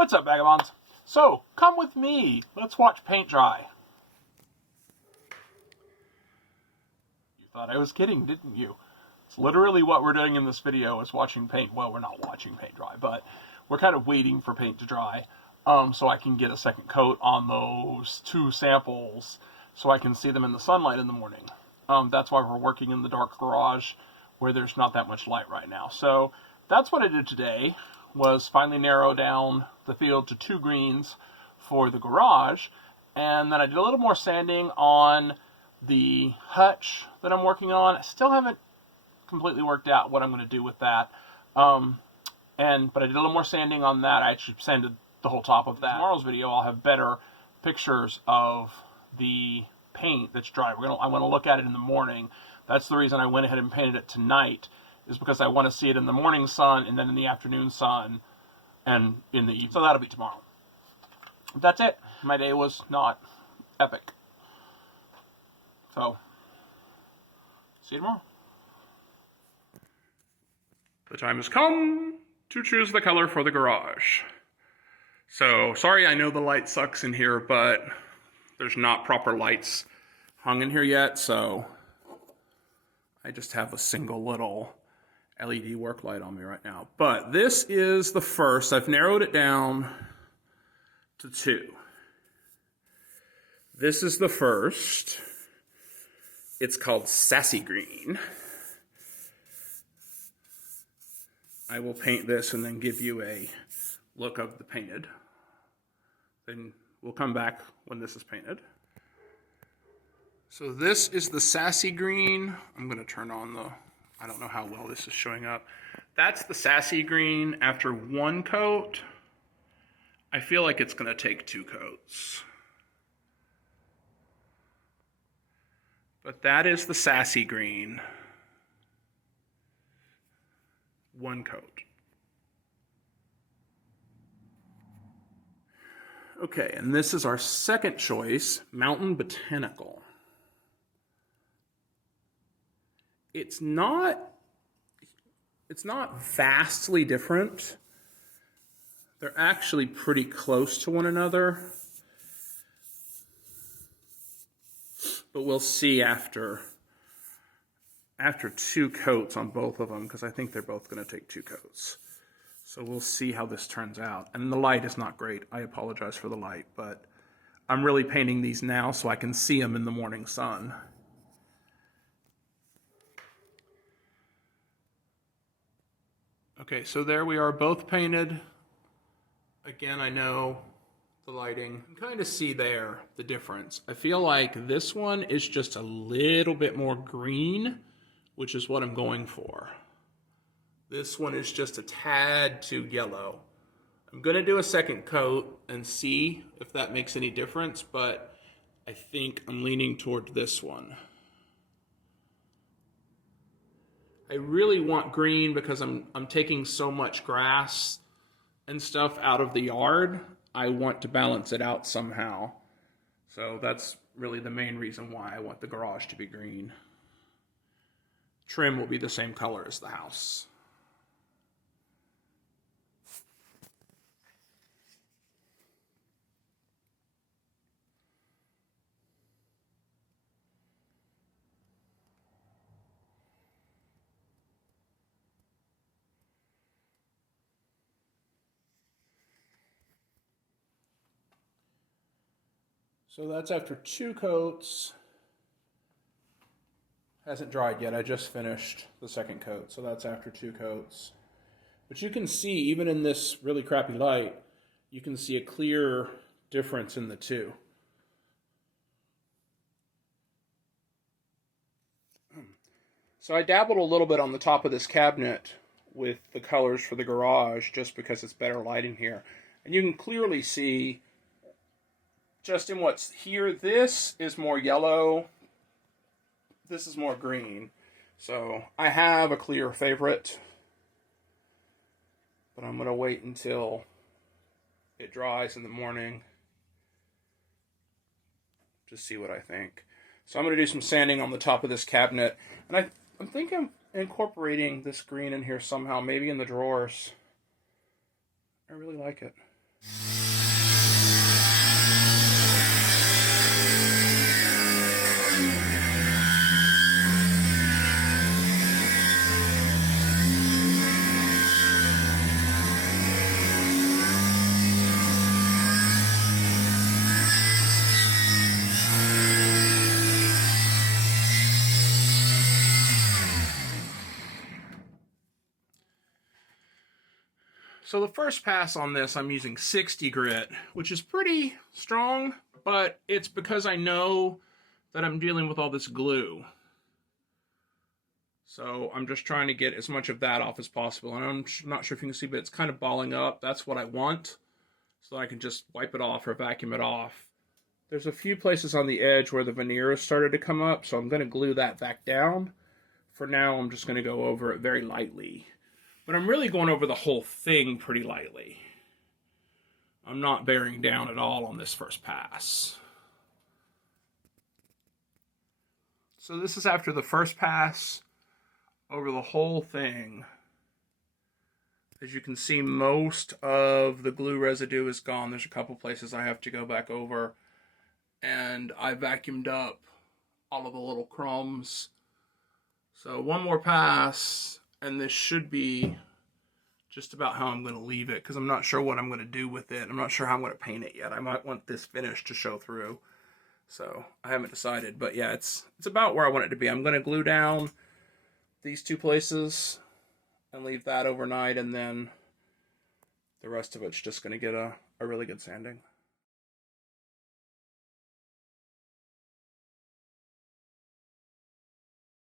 What's up, vagabonds? So, come with me. Let's watch paint dry. You thought I was kidding, didn't you? It's literally what we're doing in this video is watching paint. Well, we're not watching paint dry, but we're kind of waiting for paint to dry so I can get a second coat on those two samples so I can see them in the sunlight in the morning. That's why we're working in the dark garage where there's not that much light right now. So that's what I did today, was finally narrow down the field to 2 greens for the garage. And then I did a little more sanding on the hutch that I'm working on. I still haven't completely worked out what I'm going to do with that. But I did a little more sanding on that. I actually sanded the whole top of that. Tomorrow's video, I'll have better pictures of the paint that's dry. I want to look at it in the morning. That's the reason I went ahead and painted it tonight, is because I want to see it in the morning sun and then in the afternoon sun and in the evening. So that'll be tomorrow. That's it. My day was not epic. So, see you tomorrow. The time has come to choose the color for the garage. So, sorry, I know the light sucks in here, but there's not proper lights hung in here yet, so I just have a single little LED work light on me right now. But this is the first. I've narrowed it down to 2. This is the first. It's called Sassy Green. I will paint this and then give you a look of the painted. Then we'll come back when this is painted. So this is the Sassy Green. I'm going to turn on the, I don't know how well this is showing up. That's the Sassy Green after 1 coat. I feel like it's going to take 2 coats. But that is the Sassy Green. 1 coat. Okay, and this is our second choice, Mountain Botanical. It's not vastly different. They're actually pretty close to one another. But we'll see after 2 coats on both of them, because I think they're both going to take 2 coats. So we'll see how this turns out. And the light is not great. I apologize for the light, but I'm really painting these now so I can see them in the morning sun. Okay, so there we are, both painted. Again, I know the lighting. You can kind of see there the difference. I feel like this one is just a little bit more green, which is what I'm going for. This one is just a tad too yellow. I'm going to do a second coat and see if that makes any difference, but I think I'm leaning toward this one. I really want green because I'm taking so much grass and stuff out of the yard. I want to balance it out somehow. So that's really the main reason why I want the garage to be green. Trim will be the same color as the house. So that's after 2 coats. Hasn't dried yet. I just finished the second coat. So that's after 2 coats. But you can see, even in this really crappy light, you can see a clear difference in the 2. So I dabbled a little bit on the top of this cabinet with the colors for the garage just because it's better light in here. And you can clearly see just in what's here, this is more yellow, this is more green. So I have a clear favorite, but I'm going to wait until it dries in the morning to see what I think. So I'm going to do some sanding on the top of this cabinet, and I'm thinking incorporating this green in here somehow, maybe in the drawers. I really like it. So the first pass on this, I'm using 60 grit, which is pretty strong, but it's because I know that I'm dealing with all this glue. So I'm just trying to get as much of that off as possible. And I'm not sure if you can see, but it's kind of balling up. That's what I want, so I can just wipe it off or vacuum it off. There's a few places on the edge where the veneer has started to come up, so I'm going to glue that back down. For now, I'm just going to go over it very lightly. But I'm really going over the whole thing pretty lightly. I'm not bearing down at all on this first pass. So this is after the first pass over the whole thing. As you can see, most of the glue residue is gone. There's a couple places I have to go back over. And I vacuumed up all of the little crumbs. So one more pass, and this should be just about how I'm going to leave it, because I'm not sure what I'm going to do with it. I'm not sure how I'm going to paint it yet. I might want this finish to show through. So I haven't decided, but yeah, it's about where I want it to be. I'm going to glue down these two places and leave that overnight, and then the rest of it's just going to get a really good sanding.